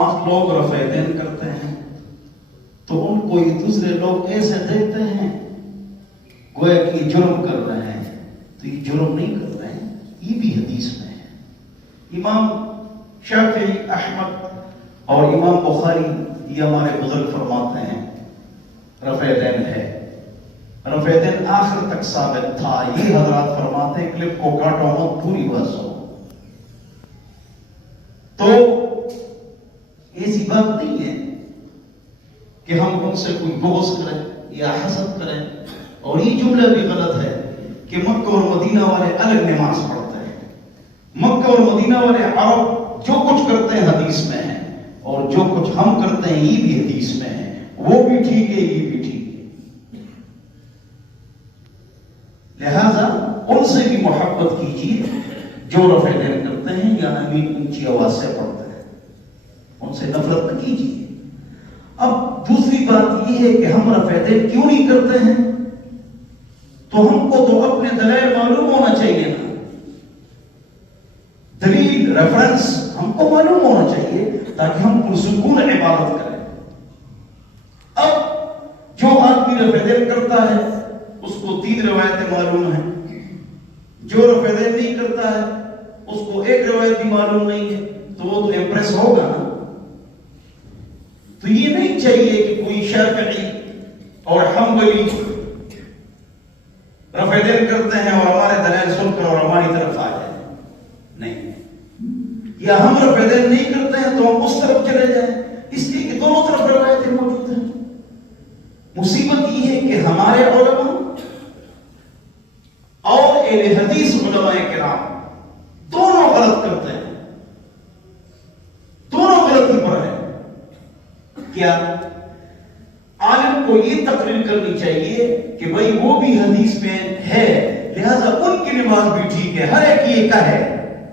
لوگ رفع دین کرتے ہیں تو ان کو یہ دوسرے لوگ ایسے دیکھتے ہیں گویا کہ یہ جرم کر رہے ہیں، تو یہ جرم نہیں کر رہے ہیں، یہ بھی حدیث میں ہے۔ امام شافعی، احمد اور امام بخاری یہ ہمارے بزرگ فرماتے ہیں رفع دین ہے، رفع دین آخر تک ثابت تھا۔ یہ حضرات فرماتے ہیں، کلپ کو کاٹو مت، پوری بات سنو۔ تو ایسی بات نہیں ہے کہ ہم ان سے کوئی بغض کریں یا حسد کریں، اور یہ جملہ بھی غلط ہے کہ مکہ اور مدینہ والے الگ نماز پڑھتے ہیں۔ مکہ اور مدینہ والے عرب جو کچھ کرتے ہیں حدیث میں ہے، اور جو کچھ ہم کرتے ہیں یہ بھی حدیث میں ہے، وہ بھی ٹھیک ہے، یہ بھی ٹھیک ہے۔ لہذا ان سے بھی محبت کیجیے جو رفع دین کرتے ہیں یا امین اونچی آواز سے پڑھتے ہیں، ان سے نفرت نہ کیجیے۔ اب دوسری بات یہ ہے کہ ہم رفع دین کیوں نہیں کرتے ہیں، تو ہم کو تو اپنے دلائل معلوم ہونا چاہیے نا، دلیل ریفرنس ہم کو معلوم ہونا چاہیے تاکہ ہم پرسکون عبادت کریں۔ اب جو آدمی رفع دین کرتا ہے اس کو 3 روایتیں معلوم ہیں، جو رفع دین نہیں کرتا ہے اس کو 1 روایت بھی معلوم نہیں ہے، تو وہ تو امپریس ہوگا نا۔ تو یہ نہیں چاہیے کہ کوئی شافعی اور حنبلی رفع دین کرتے ہیں اور ہمارے دلائل سن کر اور ہماری طرف آ جائیں، نہیں، یا ہم رفع دین نہیں کرتے ہیں تو ہم اس طرف چلے جائیں، اس لیے کہ دونوں طرف روایتیں موجود ہیں۔ مصیبت یہ ہے کہ ہمارے علماء اور اہل حدیث علماء کرام دونوں غلط کرتے ہیں، دونوں غلطی پر ہیں۔ کیا عالم کو یہ تقریر کرنی چاہیے کہ بھئی وہ بھی حدیث میں ہے، لہذا ان کی نماز بھی ٹھیک ہے، ہر ایک یہ کا ہے،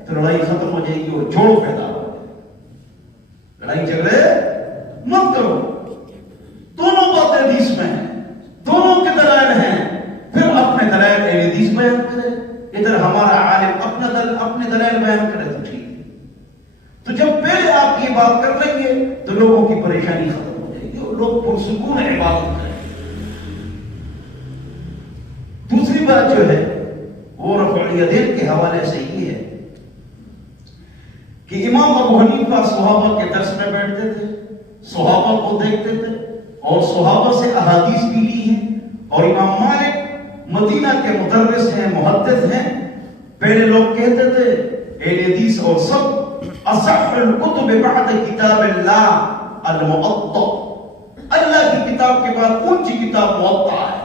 تو لڑائی ختم ہو جائے گی اور جوڑ پیدا ہو جائے گی۔ لڑائی جھگڑے مت کرو، دونوں باتیں حدیث میں ہیں، دونوں کے دلائل ہیں، پھر اپنے دلائل اہل حدیث بیان کرے، ادھر ہمارا عالم اپنے دلائل بیان کرے تو ٹھیک ہے۔ تو جب پہلے آپ یہ بات کر لیں گے تو لوگوں کی پریشانی ختم ہو جائے گی اور لوگ پرسکون عبادت کریں۔ دوسری بات جو ہے وہ رفع الیدین کے حوالے سے یہ ہے کہ امام ابو حنیفہ صحابہ کے درس میں بیٹھتے تھے، صحابہ کو دیکھتے تھے اور صحابہ سے احادیث بھی لی ہیں، اور امام مالک مدینہ کے مدرس ہیں، محدث ہیں۔ پہلے لوگ کہتے تھے اہل حدیث اور سب اصح الکتب بعد کتاب اللہ الموطأ، اللہ کی کتاب کے بعد اونچی کتاب موطأ ہے،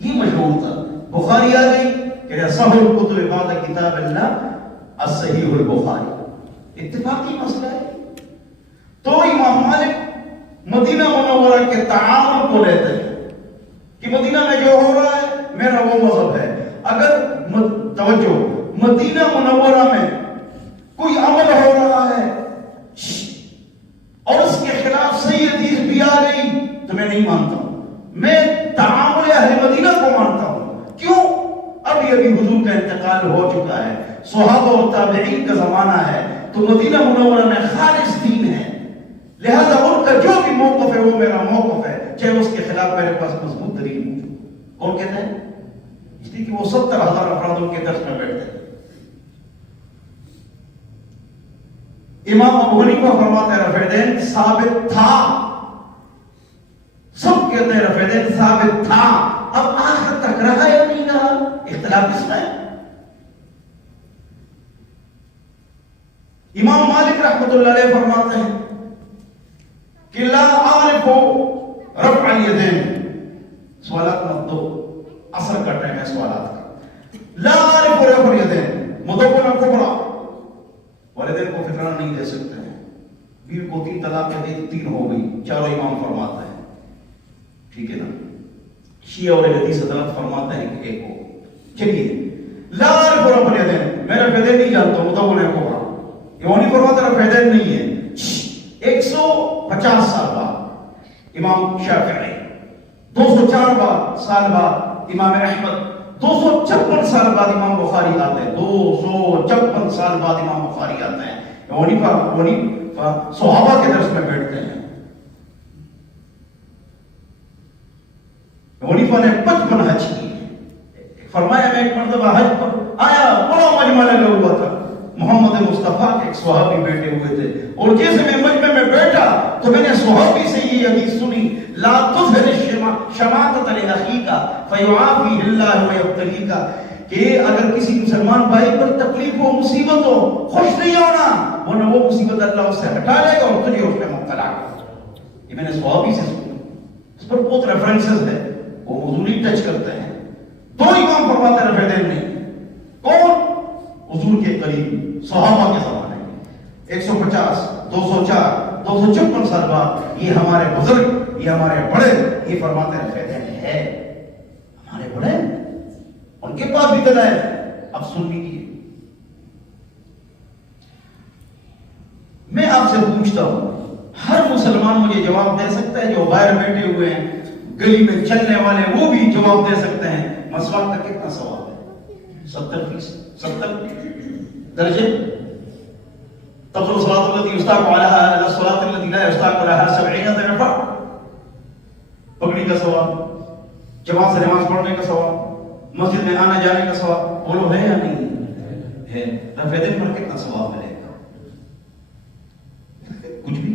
یہ مشہور تھا۔ بخاری آ گئی کہ اصح الکتب بعد کتاب اللہ الصحیح البخاری، اتفاقی مسئلہ ہے۔ تو امام مالک مدینہ منورہ کے تعامل کو لیتے ہیں کہ مدینہ میں جو ہو رہا ہے میرا وہ مذہب ہے۔ اگر توجہ مدینہ منورہ میں کوئی عمل ہو رہا ہے اور اس کے خلاف صحیح حدیث بھی آ گئی تو میں نہیں مانتا ہوں، میں تعامل اہل مدینہ کو مانتا ہوں۔ کیوں؟ ابھی حضور کا انتقال ہو چکا ہے، صحابہ اور تابعین کا زمانہ ہے، تو مدینہ منورہ میں خالص دین ہے، لہذا ان کا جو بھی موقف ہے وہ میرا موقف ہے، چاہے اس کے خلاف میرے پاس مضبوط دلیل موجود۔ اور کہتے ہیں اس لیے کہ وہ 70,000 افراد ان کے درس میں بیٹھتے ہیں۔ امام ابو حنیفہ فرماتے ہیں رفع دین ثابت تھا، سب کہتے ہیں رفع دین ثابت تھا، اب آخر تک رہا یا نہیں رہا اختلاف اس میں۔ امام مالک رحمۃ اللہ علیہ فرماتے ہیں کہ لا اعرف رفع الیدین، سوالات مت دو، اثر کا ٹائم ہے سوالات کا۔ لا اعرف رفع الیدین مدونہ کبریٰ، والدین کو فطرانہ نہیں دے سکتے ہیں، بیوی کو 3 طلاقیں دے، 3 ہو گئی، چاروں امام فرماتے ہیں، ٹھیک ہے نا۔ شیعہ اور حدیث حضرات فرماتے ہیں کہ 1 ہو۔ چلیے لا اعرف رفع الیدین، میں رفع الیدین نہیں جانتا، مدونہ کبریٰ، یہ نہیں فرماتا رفع الیدین نہیں ہے۔ 150 سال بعد امام شافعی، 204 سال بعد امام احمد، 256 سال بعد امام بخاری آتے ہیں، 256 سال بعد امام بخاری آتے ہیں۔ صحابہ کے درس میں بیٹھتے ہیں. حنیفہ نے 55 حج کی. فرمایا میں ایک مرتبہ حج پر آیا، بڑا مجمع لگا ہوا تھا، محمد مصطفیٰ کے ایک صحابی بیٹھے ہوئے تھے، اور جیسے میں مجمع میں بیٹھا تو میں نے صحابی سے یہ حدیث سنی، لا تظہر شماتۃ لأخیک فیعافیہ اللہ ویبتلیک، کہ اگر کسی مسلمان بھائی پر تکلیف ہو، مصیبت ہو، خوش نہیں ہونا، ورنہ وہ مصیبت اللہ اس سے ہٹا لے گا اور تجھے اس میں مبتلا کرے. یہ میں نے صحابی سے سنا. اس پر بہت ریفرنسز ہے، وہ موضوع نہیں ٹچ کرتے ہیں. دو امام فرماتے ہیں رفع دین نہیں. کون؟ حضور کے قریب صحابہ کے زمانے میں 150 204 256 سال بعد یہ ہمارے بزرگ، یہ ہمارے بڑے یہ فرماتے ہیں رفع دین ہے. ہمارے بڑے ان کے پاس بھی دلائل ہے. اب سن لیجیے، میں آپ سے پوچھتا ہوں، ہر مسلمان مجھے جواب دے سکتا ہے جو باہر بیٹھے ہوئے ہیں، گلی میں چلنے والے، وہ بھی جواب دے سکتے ہیں، مسواک کا کتنا ثواب ہے؟ 70 درجے. تقرأ الصلاة التي يستاق عليها الصلاة التي لا يستاق عليها 70 درجة. پگڑی کا ثواب، جماعت سے نماز پڑھنے کا ثواب، مسجد میں آنا جانے کا ثواب، بولو ہے یا نہیں ہے؟ رفع دین پر کتنا ثواب ملے گا؟ کچھ بھی.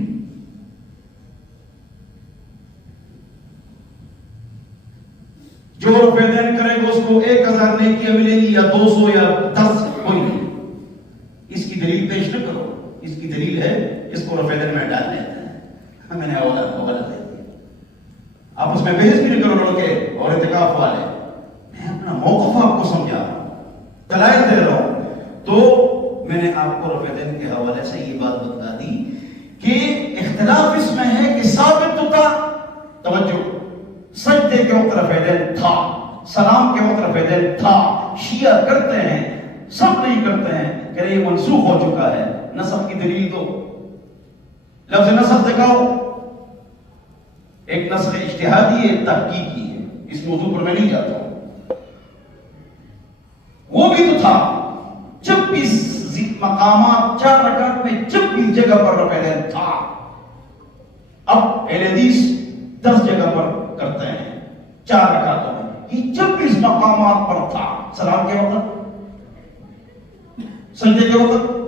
جو رفع دین کرے گا اس کو 1000 نیکیاں ملے گی، یا 200 یا 10، کوئی نہیں. اس کی دلیل پیش نہ کرو. اس کی دلیل ہے اس کو رفع دین میں ڈال دیتے ہیں. میں نے غلط ہے. آپ اس میں بحث بھی نہیں کرو لڑکے اور اعتکاف والے. میں اپنا موقف آپ کو سمجھا رہا ہوں، دلائل دے رہا ہوں. تو میں نے آپ کو رفع دین کے حوالے سے یہ بات بتا دی کہ اختلاف اس میں ہے کہ ثابت تو تھا، توجہ، سجدے کے وقت رفع دین تھا، سلام کے وقت رفع دین تھا. شیعہ کرتے ہیں، سب نہیں کرتے ہیں کہ یہ منسوخ ہو چکا ہے. نسخ کی دلیل دو، لفظ نسخ دکھاؤ. ایک نسخ اجتہادی ہے، ایک تحقیقی ہے. اس موضوع پر میں نہیں جاتا ہوں. وہ بھی تو تھا 26 مقامات، 4 رکعت میں 26 جگہ پر رفع دین تھا. اب اہل حدیث 10 جگہ پر کرتے ہیں 4 رکعتوں میں. یہ 26 مقامات پر تھا. سلام کے وقت، سجدے کے وقت،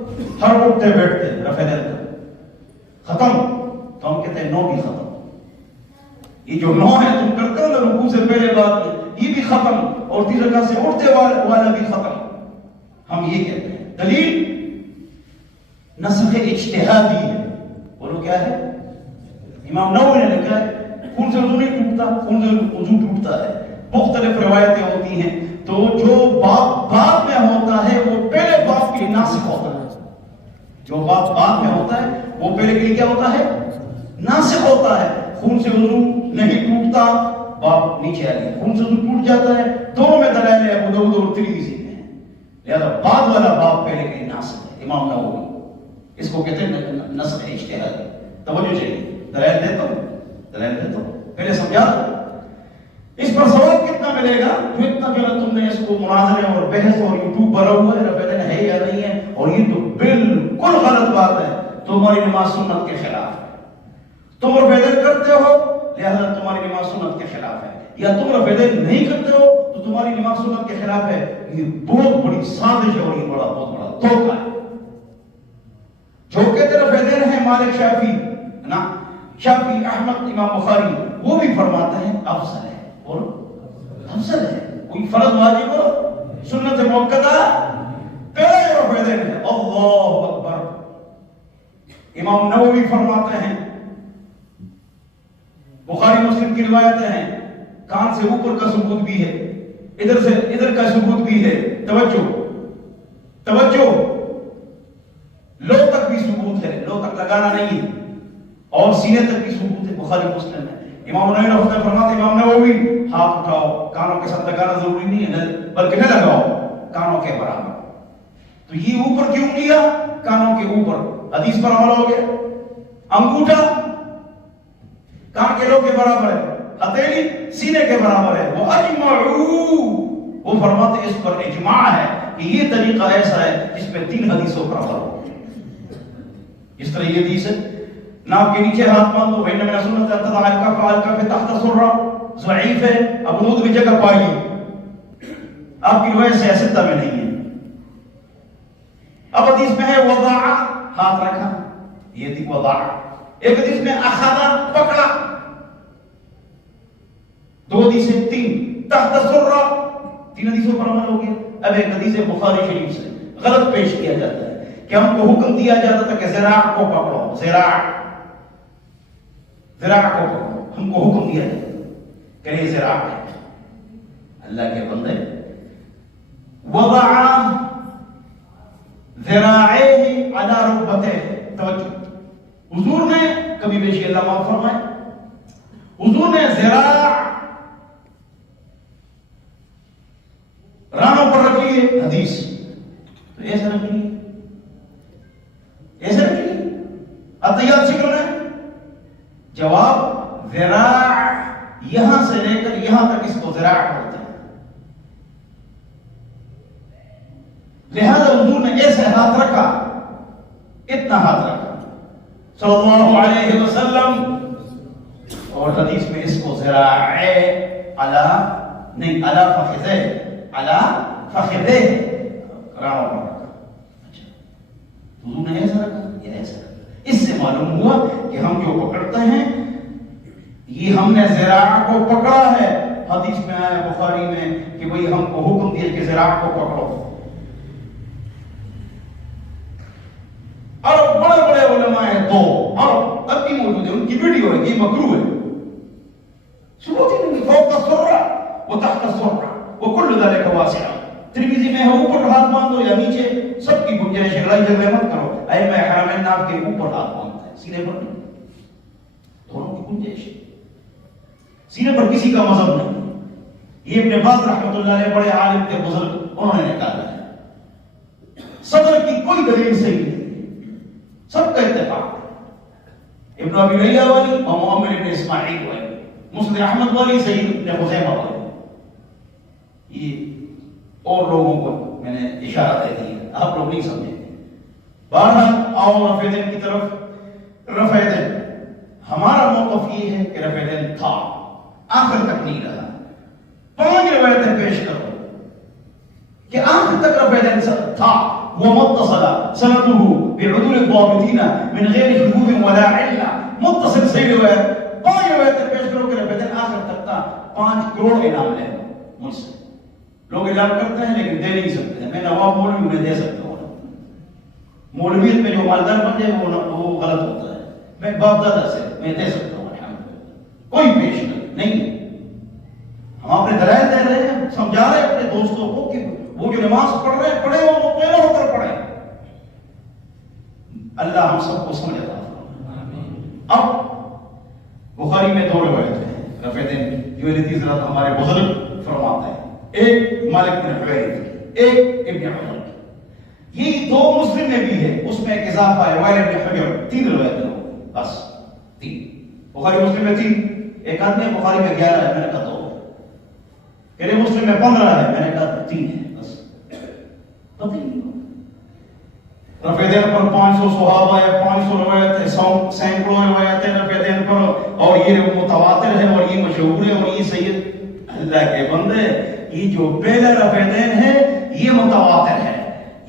ہر اٹھتے بیٹھتے رفع دین ختم. تو ہم کہتے ہیں 9 بھی ختم. یہ جو 9 ہے تم کرتے ہو نا رکوع سے پہلے بات، یہ بھی ختم، اور 3 رکعت سے اٹھتے والا بھی ختم. ہم یہ کہتے ہیں. دلیل نسخ اجتہادی ہے. بولو کیا ہے؟ امام نووی نے لکھا ہے خون سے وضو نہیں ٹوٹتا، خون سے وضو ٹوٹتا ہے. مختلف روایتیں ہوتی ہیں. تو جو باب بعد میں ہوتا ہے وہ پہلے باب کے ناسخ ہوتا ہے. جو باب بعد میں ہوتا ہے وہ پہلے کے لیے کیا ہوتا ہے؟ ناسخ ہوتا ہے. خون سے وضو نہیں ٹوٹتا، باب نیچے آ گیا. خون سے وضو ٹوٹ جاتا ہے. دونوں میں دلائل ہے، ابو داؤد اور ترمذی میں. لہذا بعد والا باب پہلے کے لیے ناسخ ہے. امام نووی اس کو کہتے ہیں نسخ اجتہادی. توجہ چاہیے. دلائل دیتا ہوں، پہلے سمجھا. اس پر ثواب کتنا ملے گا؟ جو اتنا پہلے تم نے اس کو مناظرے اور بحث اور یوٹیوب بھرا ہوا ہے، رفع دین ہے یا نہیں ہے، اور یہ تو بالکل غلط بات ہے. تمہاری نماز سنت کے خلاف ہے. تم رفع دین کرتے ہو لہذا تمہاری نماز سنت کے خلاف ہے، یا تم رفع دین نہیں کرتے ہو تو تمہاری نماز سنت کے خلاف ہے. یہ بہت بڑی سازش ہے اور یہ بہت بڑا دھوکہ ہے. جو کہتے رفع دین ہے مالک شافعی نا، شافعی احمد امام بخاری، وہ بھی فرماتے ہیں افضل ہے. اور افضل ہے. کوئی فرض واجب ہو، سنت موقدہ پہلے رفع دین ہے. اللہ اکبر. امام نووی فرماتے ہیں، بخاری مسلم کی روایتیں ہیں، کان سے اوپر کا ثبوت بھی ہے، ادھر سے ادھر کا ثبوت بھی ہے. توجہ، لو تک بھی ثبوت ہے، لو تک لگانا نہیں ہے، اور سینے تک بھی ثبوت ہے. بخاری مسلم ہے. امام نووی رحمۃ اللہ فرماتے، امام نووی ہاتھ اٹھاؤ، کانوں کے ساتھ لگانا ضروری نہیں ہے بلکہ نہ لگاؤ کانوں کے برابر. تو یہ اوپر کی انگلیاں کانوں کے اوپر، حدیث پر عمل ہو گیا. انگوٹھا کان کے لو کے برابر ہے، ہتھیلی سینے کے برابر ہے. وہ اجمعو، وہ فرماتے اس پر اجماع ہے کہ یہ طریقہ ایسا ہے جس میں 3 حدیثوں پر عمل ہو. اس طرح یہ حدیث ہے، ناک کے نیچے ہاتھ باندھو، فإن من سنت ان تضع الكف على الكف تحت السرة، ضعیف ہے، ابو داؤد میں جگہ پائی، آپ کی روایت سے ستہ میں نہیں ہے۔ اب حدیث میں ہے وضع، ہاتھ رکھا، یہ تھی وضع۔ ایک حدیث میں اخذ، پکڑا، دو حدیثیں، تین، تحت السرة، تین حدیثوں پر عمل ہو گیا۔ اب ایک حدیث بخاری شریف سے غلط پیش کیا جاتا ہے کہ ہم کو حکم دیا جاتا تھا کہ ذراع کو پکڑو، ذراع کو پکڑو، ہم کو حکم دیا جاتا کہ یہ ذراع ہے۔ اللہ کے بندے، وضع ذراعیہ علی رکبتیہ، توجہ، حضور نے کبھی بیشی اللہ معاف فرمائے، حضور نے ذراع رانوں پر رکھ لیے، حدیث تو ایسا رکھ لیے، ایسا رکھ لیے، عطیات ذکر ہے۔ جواب، ذراع یہاں سے لے کر یہاں تک اس کو ذراع کرتے ہیں، لہذا حضور نے ایسے ہاتھ رکھا، اتنا ہاتھ رکھا صلی اللہ علیہ وسلم، اور حدیث میں اس کو ذراع علی نہیں علی فخذہ، علی فخذہ رانوں پر رکھا۔ اچھا، حضور نے ایسا رکھا، یہ ایسا رکھا۔ اس سے معلوم ہوا کہ ہم جو پکڑتے ہیں یہ ہم نے ذراع کو پکڑا ہے۔ حدیث میں آیا بخاری میں کہ بھئی ہم کو حکم دیا کہ ذراع کو پکڑو۔ اور بڑے بڑے علماء ہیں دو، اور اب بھی موجود ہیں، ان کی ویڈیو ہے، یہ مکروہ ہے، ثبوت ہی نہیں، فوق السرہ وتحت السرہ وکل ذلک واسع۔ ترمذی میں ہے اوپر ہاتھ باندھو یا نیچے، سب کی گنجائش ہے، لڑائی جھگڑے مت کرو۔ ائمہ حرمین ناک کے اوپر ہاتھ باندھتے ہیں، سینے پر نہیں، دونوں کی گنجائش ہے، سینے پر کسی کا مذہب نہیں۔ یہ ابن باز رحمۃ اللہ علیہ بڑے عالم تھے، بزرگ، انہوں نے نکالا ہے۔ صدر کی کوئی دلیل صحیح نہیں، سب کا اتفاق، ابن ابی لیلہ والی اور محمد ابن اسماعیل والی، مسند احمد والی، سعید ابن خزیمہ والی، یہ اور لوگوں کو میں نے اشارہ دے دی، آپ لوگ نہیں سمجھیں گے۔ بہرحال آؤ رفع دین کی طرف۔ رفع دین، ہمارا موقف یہ ہے کہ رفع دین تھا، آخر تک نہیں رہا۔ 5 روایتیں پیش کرو کہ آخر تک رفع دین تھا، وہ متصل سندہ بعدول الضابطین من غیر شذوذ ولا علہ، متصل صحیح روایت۔ 5 روایتیں پیش کرو کہ رفع دین آخر تک تھا۔ 5 کروڑ انعام لے مجھ سے، لوگ اعلان کرتے ہیں لیکن دے نہیں سکتے ہیں۔ میں نواب مولوی میں دے سکتا ہوں، مولویت میں جو مالدار بن جائے وہ غلط ہوتا ہے۔ میں باپ دادا سے میں دے سکتا ہوں، الحمدللہ، کوئی پیش نہیں۔ ہم اپنے دلائل دے رہے ہیں، سمجھا رہے ہیں اپنے دوستوں کو کہ وہ جو نماز پڑھ رہے ہیں، پڑھے وہ پہلے ہو کر پڑھے۔ اللہ ہم سب کو سمجھ عطا فرمائے۔ اب بخاری میں 2 روایتیں ہیں رفع دین کی، جو حضرت ہمارے بزرگ فرماتے ہیں، ایک مالک بن حویرث، ایک ابن عمر کی۔ یہ 2 مسلم میں بھی ہے، اس میں ایک اضافہ ہے، وائل بن حجر۔ 3 روایتیں ہو بس، 3 بخاری مسلم میں 3، ایک آدمی بخاری میں 11 ہے، میں نے کہا 2 ہے، کہ مسلم میں 15 ہے، میں نے کہا 3 ہے، بس پتہ ہی نہیں۔ رفع دین پر 500 صحابہ یا 500 روایتیں، سینکڑوں روایتیں رفع دین پر، اور یہ متواتر ہے اور یہ مشہور ہے اور یہ سید۔ اللہ کے بندے، یہ جو پہلا رفع دین ہے یہ متواتر ہے،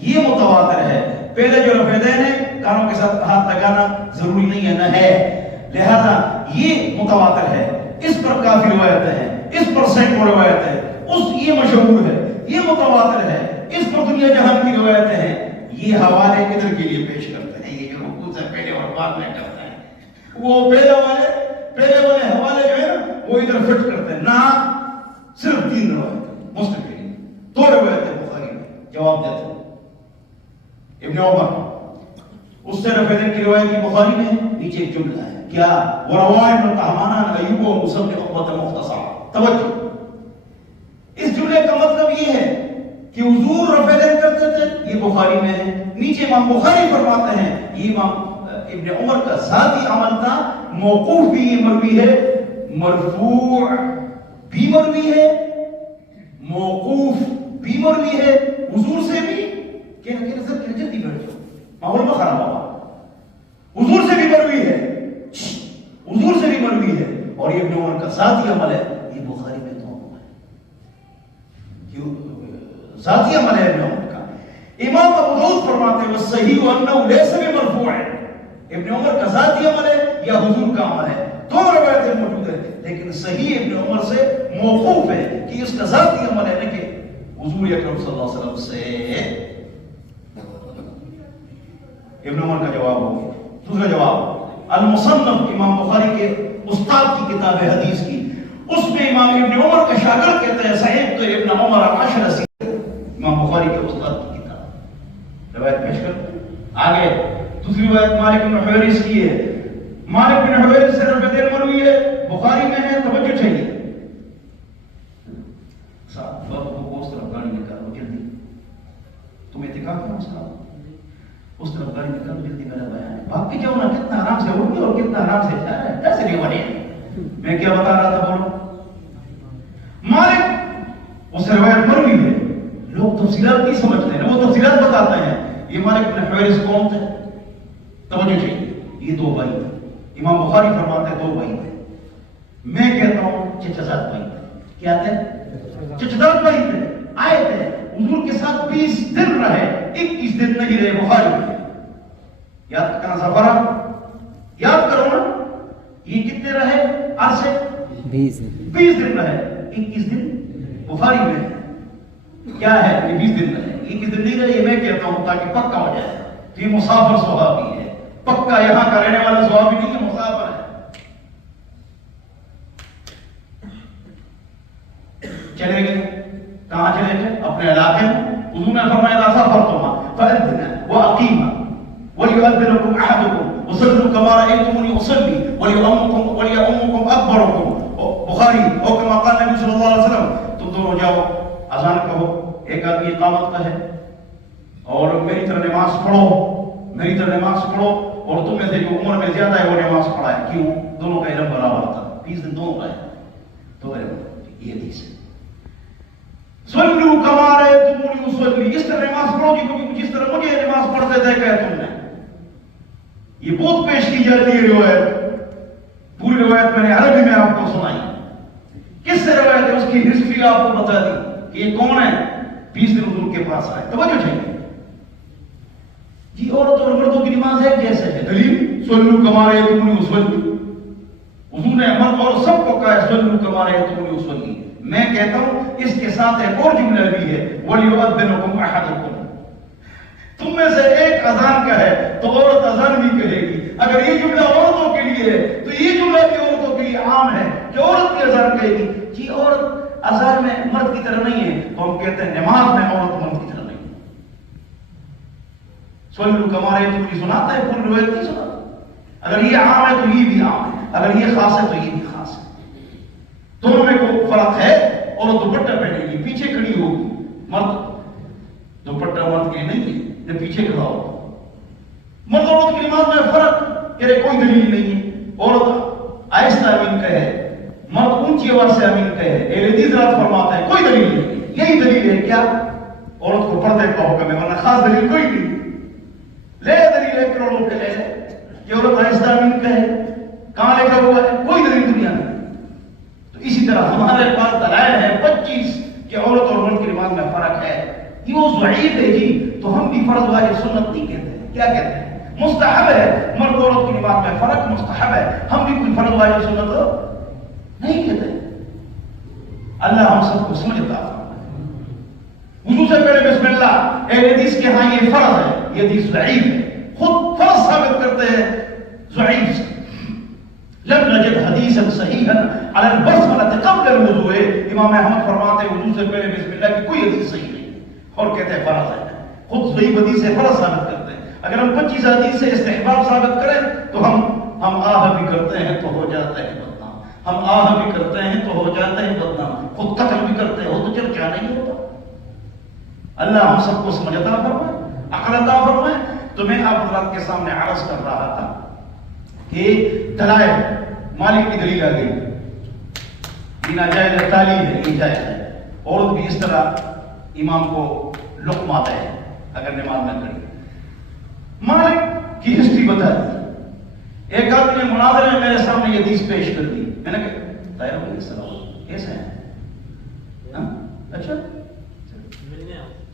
یہ متواتر ہے۔ پہلے جو رفع دین ہے کانوں کے ساتھ ہاتھ لگانا ضروری نہیں ہے، نہ ہے، لہذا یہ متواتر ہے۔ اس پر کافی روایتیں ہیں، اس پر سینکڑوں روایتیں ہیں، یہ مشہور ہے، یہ متواتر ہے، اس پر دنیا جہان کی روایتیں ہیں۔ یہ حوالے کدھر کے لیے پیش کرتے ہیں؟ یہ جو رکوع سے پہلے اور بعد میں کرتے ہیں، وہ پہلے والے حوالے جو ہے نا وہ ادھر فٹ کرتے ہیں، نہ صرف 3 روایتیں مسلم کے لیے، 2 روایتیں بخاری میں جواب دیتے ہیں۔ ابن عمر، اس سے رفع دین کی روایت کی بخاری میں نیچے ایک جملہ ہے، کیا وروى ابن طهمان عن ایوب وموسى بن عقبة مختصرا۔ توجہ، اس جملے کا مطلب یہ ہے کہ حضور رفع دین کرتے تھے، یہ بخاری میں ہے۔ نیچے امام بخاری فرماتے ہیں یہ امام ابن عمر کا ذاتی عمل تھا، موقوف بھی یہ مروی ہے، مرفوع بھی مروی ہے، موقوف بھی مروی ہے، حضور سے بھی۔ کہ جلدی بیٹھ جاؤ، ماحول میں خراب ہوا، حضور سے بھی مروی ہے، حضور سے بھی مروی ہے، اور یہ ابن عمر کا ذاتی عمل ہے، یہ بخاری میں تو ذاتی عمل ہے ابن عمر کا۔ امام ابو داؤد فرماتے ہیں صحیح انه ليس بمرفوع، ابن عمر کا ذاتی عمل ہے یا حضور کا عمل ہے، دونوں روایتیں موجود ہیں، لیکن صحیح ابن عمر سے موقوف ہے کہ اس کا ذاتی عمل ہے، کہ حضور اکرم صلی اللہ علیہ وسلم سے۔ ابن عمر کا جواب ہو گیا۔ دوسرا جواب المصنف، امام بخاری کے استاد کی کتاب ہے حدیث کی، اس میں امام ابن عمر کے شاگرد کہتے ہیں صحیح تو ابن عمر عشر سنین، امام بخاری کے استاد کی کتاب روایت پیش کر آگے۔ دوسری روایت مالک بن حویرث کی ہے، مالک بن حویرث سے روایت مروی ہے، بخاری میں ہے، توجہ چاہیے۔ صاحب وہ اس طرف گاڑی نکالو جلدی، تم اعتکاف کرو صاحب، اس طرف گاڑی نکالو جلدی، میرا بیان ہے، بھاگ کے جاؤ نا، کتنا آرام سے اٹھ گئے اور کتنا آرام سے جا رہے ہیں، کیسے نہیں بنے؟ میں کیا بتا رہا تھا بولو۔ مالک اس روایت مروی ہے، لوگ تفصیلات نہیں سمجھتے ہیں، وہ تفصیلات بتاتے ہیں۔ یہ مالک بن حویرث کون تھے؟ توجہ چاہیے، یہ دو بھائی تھے، امام بخاری فرماتے ہیں دو بھائی تھے، میں کہتا ہوں چچزاد بھائی تھے۔ کیا تھے؟ چچزاد بھائی تھے، آئے تھے حضور کے ساتھ 20 دن رہے، 21 دن نہیں رہے بخاری میں۔ یاد کرنا سفر، یاد کرو نا، یہ کتنے رہے عرصے؟ 20 دن رہے، 21 دن بخاری میں کیا ہے کہ 20 دن رہے، 21 دن نہیں رہے، یہ میں کہتا ہوں تاکہ پکا ہو جائے کہ یہ مسافر صحابی ہے، پکا یہاں کا رہنے والا صحابی نہیں ہے، مسافر ہے۔ چلے گئے، کہاں چلے گئے؟ اپنے علاقے میں۔ حضور نے فرمایا لا سافرتما فأذن وأقيما وليؤذنكم أحدكم وصلوا كما رأيتموني أصلي وليؤمكم أكبركم، بخاری، اور کما قال نبی صلی اللہ علیہ وسلم، تم دونوں جاؤ اذان کہو، ایک آدمی اقامت کہے اور میری طرح نماز پڑھو، میری طرح نماز پڑھو، اور تم میں سے جو عمر میں زیادہ ہے وہ نماز پڑھائے۔ کیوں؟ دونوں کا علم برابر تھا، 20 دن دونوں کا ہے، تو یہ حدیث ہے۔ صلو کما رأیتمونی اصلی، اس طرح نماز پڑھو کہ جس طرح مجھے نماز پڑھتے دیکھا ہے تم نے۔ یہ بہت پیش کی جاتی ہے روایت، پوری روایت میں نے عربی میں آپ کو سنائی، کس سے روایت ہے اس کی ہسٹری آپ کو بتا دی کہ یہ کون ہے، 20 دن حضور کے پاس آئے۔ توجہ چاہیے جی، عورت اور مردوں کی نماز ایک جیسے ہے، دلیل صلو کما رأیتمونی اصلی، حضور نے مرد اور سب کو کہا ہے صلو کما رأیتمونی اصلی۔ میں کہتا ہوں اس کے ساتھ ایک اور جملہ بھی ہے وَلْيُؤَذِّنُكُمْ أَحَدُكُمْ، تم میں سے ایک اذان کا ہے تو عورت اذان بھی کہے گی۔ اگر یہ جملہ عورتوں کے لیے ہے تو یہ جملہ بھی عورتوں کے لیے عام ہے کہ عورت بھی اذان کہے گی۔ جی عورت اذان میں مرد کی طرح نہیں ہے، تو ہم کہتے ہیں نماز میں عورت مرد کی طرح نہیں ہے۔ صلو کما رأیتمونی سناتا ہے، پوری روایت نہیں سناتا۔ اگر یہ عام ہے تو یہ بھی عام ہے، اگر یہ خاص ہے تو یہ بھی خاص ہے۔ دونوں میں کوئی فرق ہے، عورت دوپٹہ پہنے گی، پیچھے کھڑی ہوگی، مرد دوپٹہ مرد کے نہیں ہے، جب پیچھے کھڑا ہو۔ مرد اور عورت کی نماز میں فرق کہ کوئی دلیل نہیں ہے، عورت آہستہ امین کہے، مرد اونچی آواز سے امین کہے، اہل حدیث رات فرماتا ہے کوئی دلیل نہیں۔ یہی دلیل ہے کیا؟ عورت کو پردے کا حکم ہے، ورنہ خاص دلیل کوئی نہیں۔ لے دلیل ہے کروڑوں کے لے کہ عورت آہستہ امین کہے، کہاں لکھا ہوا ہے؟ کوئی دلیل دنیا میں۔ تو اسی طرح ہمارے پاس دلائل ہے 25 کہ عورت اور مرد کی نماز میں فرق ہے۔ یہ وہ ضعیف ہے جی، تو ہم بھی فرض واجب سنت نہیں کہتے ہیں، کیا کہتے ہیں؟ مستحب ہے، مرد اور عورت کی نماز میں فرق مستحب ہے، ہم بھی کوئی فرض واجب سنت نہیں کہتے۔ اللہ ہم سب کو سمجھتا ہے۔ وضو سے پہلے بسم اللہ، اہل حدیث کے ہاں یہ فرض ہے، یہ حدیث ضعیف ہے، خود فرض ثابت کرتے ہیں ضعیف سے۔ لم نجد حدیثا صحیحا علی البسملة قبل الوضوء، امام احمد فرماتے ہیں وضو سے پہلے بسم اللہ کی کوئی حدیث صحیح نہیں، اور کہتے ہیں فرض ہے، خود صحیح حدیث سے فرض ثابت کرتے ہیں۔ اگر ہم 25 حدیث سے استحباب ثابت کریں تو ہم آہ بھی کرتے ہیں تو ہو جاتے ہیں بدنام، ہم آہ بھی کرتے ہیں تو ہو جاتے ہیں بدنام، خود قتل بھی کرتے ہو تو چرچا نہیں ہوتا۔ اللہ ہم سب کو سمجھ عطا فرمائے، عقل عطا فرمائے۔ تو میں آپ حضرات کے سامنے عرض کر رہا تھا کہ دلائل، مالک کی دلیل آ گئی، یہ ناجائز ہے، تعلیل ہے، یہ جائز ہے، عورت بھی اس طرح امام کو لقمہ دے اگر نماز میں کھڑی۔ مالک کی ہسٹری بتا دی، ایک آدمی نے مناظرے میں میرے سامنے یہ حدیث پیش کر دی، میں نے کہا طاہر علیہ السلام کیسے ہیں؟ اچھا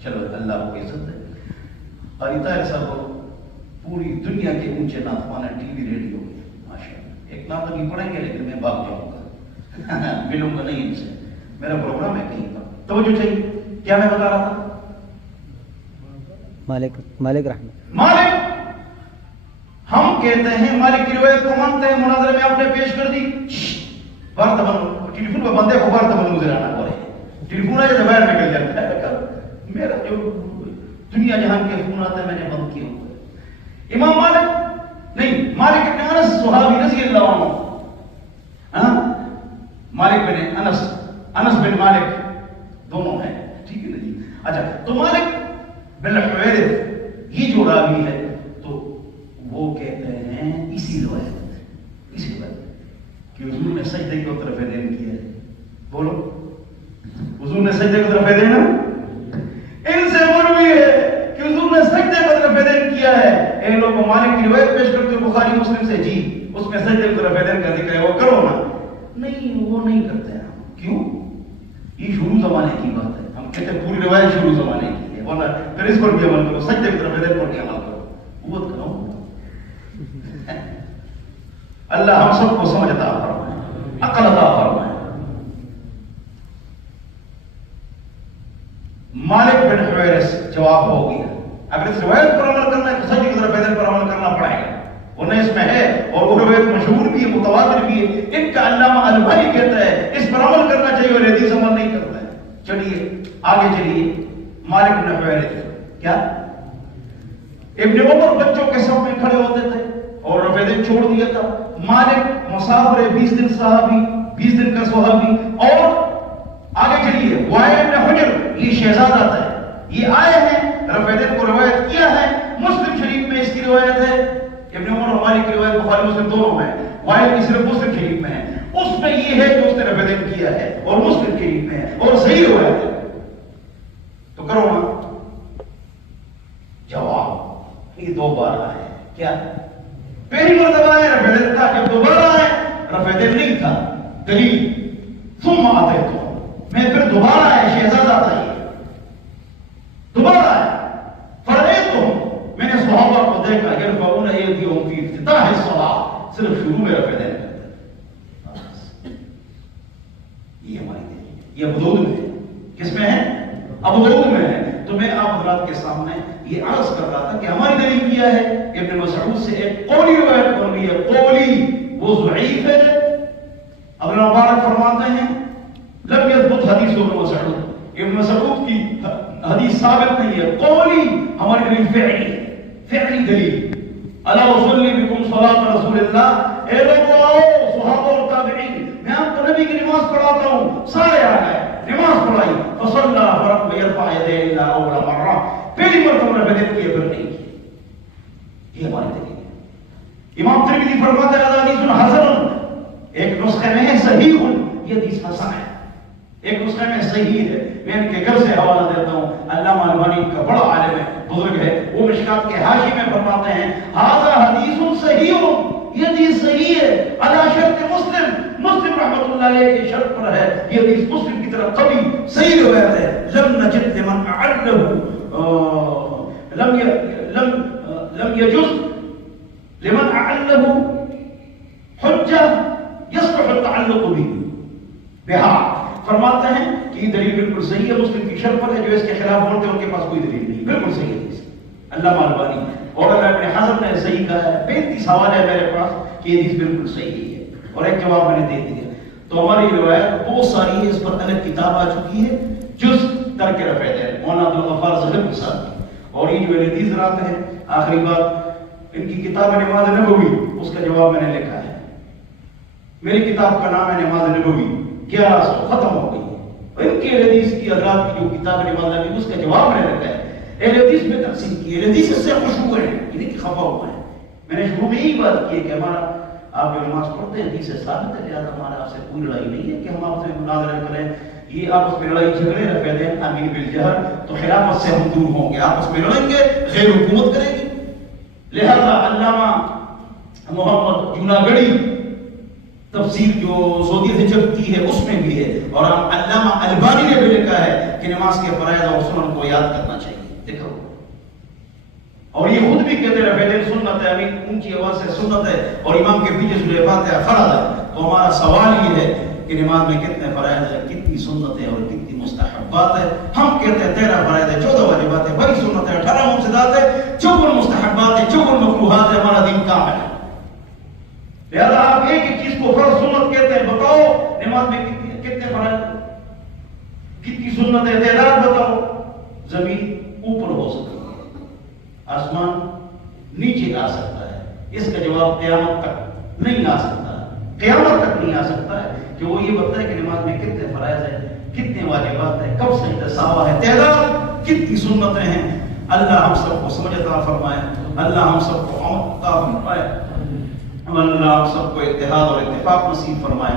چلو اللہ کو عزت ہے. اور طاہر صاحب کو پوری دنیا کے اونچے نعت خوانے ٹی وی ریڈیو میں ماشاءاللہ ایک نعت ابھی پڑھیں گے لیکن میں بھاگ جاؤں گا ملوں گا نہیں ان سے. میرا پروگرام ہے کہیں پر. توجہ چاہیے. کیا میں بتا رہا تھا؟ مالک رحمت. مالک ہم کہتے ہیں مالک کی روایت کو مانتے ہیں. مناظرے میں آپ نے پیش کر دی بار تبن ٹیلی فون پہ بندے کو بار تبن گزرانا پڑے. ٹیلی فون آئے تو باہر نکل جاتا ہے. میرا جو دنیا جہان کے فون آتے ہیں میں نے بند کیا ہوا ہے. امام مالک نہیں، مالک ابن انس صحابی رضی اللہ عنہ. مالک بن انس، انس بن مالک دونوں ہیں، ٹھیک ہے نا جی. اچھا تو مالک بن حویرث یہ جو راوی ہے تو وہ کہتے ہیں اسی روایت کہ حضور نے سجدے کو طرف دین کیا ہے. بولو حضور نے سجدے کو طرف دین ان سے مروی ہے کہ حضور نے سجدے کو طرف دین کیا ہے. اے لوگ مالک کی روایت پیش کرتے ہیں بخاری مسلم سے، جی اس میں سجدے کو طرف دین کا ذکر ہے، وہ کرو نا. نہیں وہ نہیں کرتے ہیں. کیوں؟ یہ شروع زمانے کی بات ہے. ہم کہتے ہیں پوری روایت شروع زمانے کی ہے، ورنہ پھر اس پر بھی عمل کرو، سجدے کی طرف دین پر بھی عمل کرو. قوت کرو. اللہ ہم سب کو سمجھ عطا فرمائے، عقل عطا فرمائے. مالک بن حویرث جواب ہو گیا. اگر اس روایت پر عمل کرنا ہے تو سجدے کی طرف دین پر عمل کرنا پڑے گا. انہیں اس میں ہے اور وہ روایت مشہور بھی ہے، متواتر بھی ہے. ان کا علامہ البانی کہتا ہے اس پر عمل کرنا چاہیے اور حدیث عمل نہیں کرتا ہے. چلیے آگے چلیے. مالک بن حویرث کیا ابن عمر بچوں کے سب میں کھڑے ہوتے تھے اور رفع دین چھوڑ دیا تھا. مالک مسافر 20 دن صحابی، 20 دن کا صحابی. اور آگے چلیے. وائل بن حجر یہ شہزادہ تھا، یہ آئے ہیں رفع دین کو روایت کیا ہے. مسلم شریف میں اس کی روایت ہے. ابن عمر اور مالک کی روایت بخاری مسلم دونوں میں، وائل کی صرف مسلم شریف میں ہے. اس میں یہ ہے کہ اس نے رفع دین کیا ہے اور مسلم شریف میں ہے اور صحیح روایت ہے. تو کرو نا. جواب یہ دو بار آئے. کیا پہلی مرتبہ ہے رفع دین تھا، جب دوبارہ آئے رفع دین نہیں تھا. دلیل ثم آتے تو میں پھر دوبارہ آئے، شہزادہ تھا یہ، دوبارہ آئے. فرائض تو میں نے صحابہ کو دیکھا یرفعون ایدیہم فی افتتاح الصلاۃ، صرف شروع میں رفع دین کرتے. یہ ہماری دلیل. یہ ابو داؤد میں ہے. کس میں ہے؟ ابو داؤد میں ہے. تو میں آپ حضرات کے سامنے یہ عرض کر رہا تھا کہ ہماری دلیل کیا ہے. ابن مسعود سے ایک قولی روایت بن رہی ہے، قولی وہ ضعیف ہے. ابن مبارک فرماتے ہیں لم یثبت حدیث ابن مسعود، ابن مسعود کی حدیث ثابت نہیں ہے. قولی ہماری دلیل فعلی، فعلی دلیل. الا اصلی بکم صلاۃ رسول اللہ، اے لوگو آؤ صحابہ اور تابعین میں آپ کو نبی کی نماز پڑھاتا ہوں. سارے آ گئے، نماز پڑھائی. فصلى فرق يرفع يديه الى اول مره، پہلی مرتبہ رفع دین کیے پھر نہیں کیے. یہ ہماری دلیل ہے. امام ترمذی فرماتے ہیں حدیث حسن، ایک نسخے میں ہے صحیح، یہ حدیث حسن ہے. ایک نسخے میں صحیح ہے. میں ان کے گھر سے حوالہ دیتا ہوں. علامہ البانی کا بڑا عالم ہے، بزرگ ہے. وہ مشکات کے حاشی میں فرماتے ہیں ھذا حدیث صحیح، یہ حدیث صحیح ہے علی شرط مسلم، مسلم رحمۃ اللہ علیہ کی شرط پر ہے. یہ حدیث مسلم کی طرف قوی صحیح روایت ہے. لم نجد لمن اعله لم يجوز لمن اعله حجہ يصلح التعلق به بها. فرماتے ہیں کہ یہ دلیل بالکل صحیح ہے، مسلم کی شرط پر ہے. جو اس کے خلاف بولتے ہیں ان کے پاس کوئی دلیل نہیں. بالکل صحیح ہے. علامہ البانی اور ابن حزم نے صحیح کہا ہے. 35 حوالے ہے میرے پاس کہ یہ حدیث بالکل صحیح ہے اور ایک جواب میں نے دے دیا. تو ہماری روایت بہت ساری ہے، اس پر الگ کتاب آ چکی ہے، جز ترک رفع دین، مولانا عبدالغفار ظہیر کے ساتھ. اور یہ جو حدیث رات ہے، آخری بات، ان کی کتاب نماز نبوی، اس کا جواب میں نے لکھا ہے. میری کتاب کا نام ہے نماز نبوی، 1100 ختم ہو گئی. اور ان کے حدیث کی حضرات کی جو کتاب نماز نبوی، اس کا جواب میں نے لکھا ہے. اہل حدیث میں تقسیم کی ہے. حدیث سے خوش ہوئے ہیں، یہ نہیں کہ خفا ہوئے ہیں. میں نے شروع میں یہی بات کی ہے کہ ہمارا آپ جو نماز پڑھتے ہیں حدیث سے ثابت ہے، لہٰذا ہمارا آپ سے کوئی لڑائی نہیں ہے کہ ہم آپ سے مناظرہ کریں. یہ آپس میں لڑائی جھگڑے رفع دین امین بالجہر، تو خلافت سے ہم دور ہوں گے. آپس میں لڑیں گے، غیر حکومت کریں گے. لہذا علامہ محمد جوناگڑی تفسیر جو سعودی سے چلتی ہے اس میں بھی ہے، اور علامہ البانی نے بھی لکھا ہے کہ نماز کے فرائض اور سنن کو یاد کرنا چاہیے. دیکھو، اور یہ خود بھی کہتے رہے دن سنت ہے، امین اونچی آواز سے سنت ہے، اور امام کے پیچھے سورہ فاتحہ فرض ہے. تو ہمارا سوال یہ ہے کہ نماز میں کتنے فرائض ہیں، کتنی سنتیں اور کتنی مستحبات ہے. ہم کہتے ہیں 13 فرائض ہے، 14 واجبات ہے، 22 سنت ہے، 18 مفسدات ہے، 54 مستحبات ہے، 54 مکروہات ہے. ہمارا دین کامل ہے. لہذا آپ ایک ایک چیز کو فرض سنت کہتے ہیں. بتاؤ نماز میں کتنے فرائض، کتنی سنت ہے، تعداد بتاؤ. زمین اوپر ہو سکتی ہے، آسمان نیچے آ سکتا ہے. اس کا جواب قیامت تک نہیں آ سکتا، قیامت تک نہیں آ سکتا ہے کہ وہ یہ بتائے کہ نماز میں کتنے فرائض ہیں، کتنے واجبات ہیں، کب سجدہ سہوا ہے، تعداد کتنی سنتیں ہیں. اللہ ہم سب کو سمجھ عطا فرمائے، اللہ ہم سب کو عمل عطا فرمائے، اللہ ہم سب کو اتحاد اور اتفاق نصیب فرمائے.